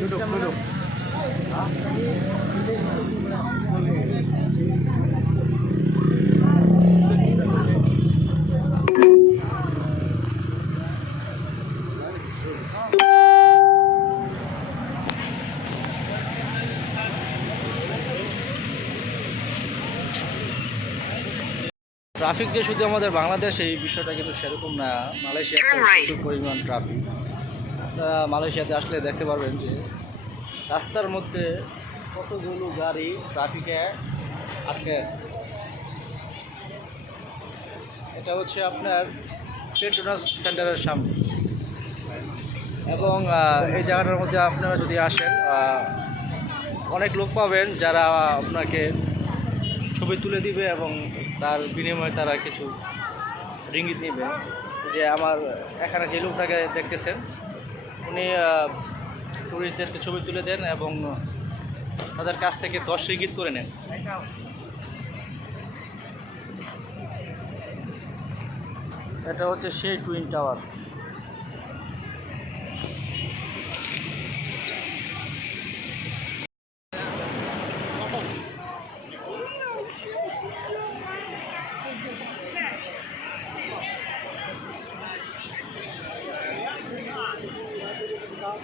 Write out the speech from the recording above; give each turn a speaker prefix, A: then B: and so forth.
A: duduk duduk traffic যে শুধু আমাদের বাংলাদেশ এই বিষয়টা কিন্তু সেরকম না। মালয়েশিয়াতে প্রচুর পরিমাণ ট্রাফিক। আপনারা মালয়েশিয়াতে আসলে দেখতে পারবেন যে রাস্তার মধ্যে কতগুলো গাড়ি ট্রাফিকে আটকে আছে। এটা হচ্ছে আপনার পেট্রোনাস সেন্টারের সামনে। এবং এই জায়গাটার মধ্যে আপনারা যদি আসেন অনেক লোক পাবেন যারা আপনাকে ছবি তুলে দিবে এবং তার বিনিময়ে তারা কিছু রিঙ্গিত নেবে। যে আমার এখানে যে লোকটাকে দেখতেছেন, উনি টুরিস্টদেরকে ছবি তুলে দেন এবং তাদের কাছ থেকে দশ রিঙ্গিত করে নেন। এটা হচ্ছে সেই টুইন টাওয়ার